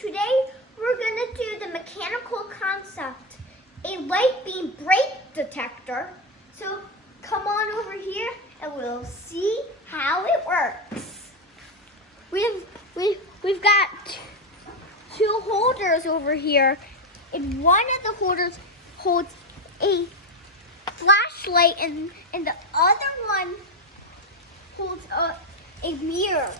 today we're gonna do the mechanical concept, a light beam break detector. So come on over here and we'll see how it works. We've got two holders over here, and one of the holders holds a flashlight and the other one holds a mirror.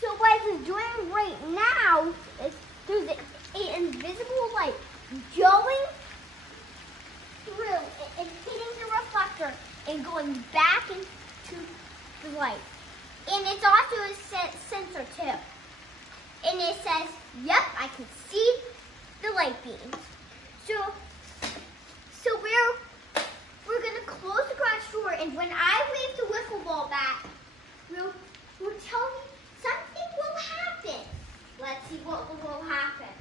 So what it's doing right now is there's an invisible light going through and hitting the reflector and going back into the light. And it's also a sensor too. And it says, yep, I can see the light beams. So we're gonna close the garage door, and when I wave the wiffle ball back, we'll tell me something will happen. Let's see what will happen.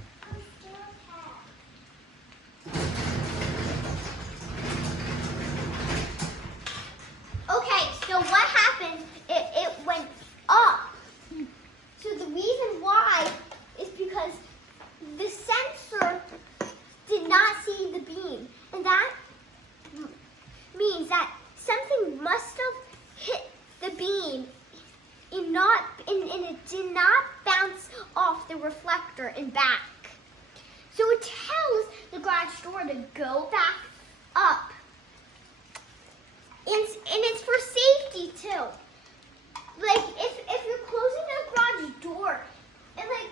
Okay, so what happened, it went up. So the reason why is because the sensor did not see the beam. And that means that something must have hit the beam and it did not bounce off the reflector and back. So it tells the garage door to go back up. And it's for safety too. Like if you're closing a garage door and like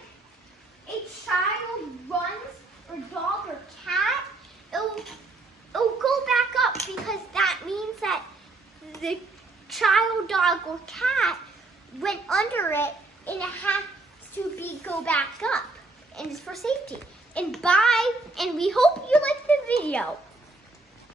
a child runs or dog or cat, it'll go back up because that means that the child, dog, or cat went under it and it has to go back up, and it's for safety. And bye, and we hope you liked the video.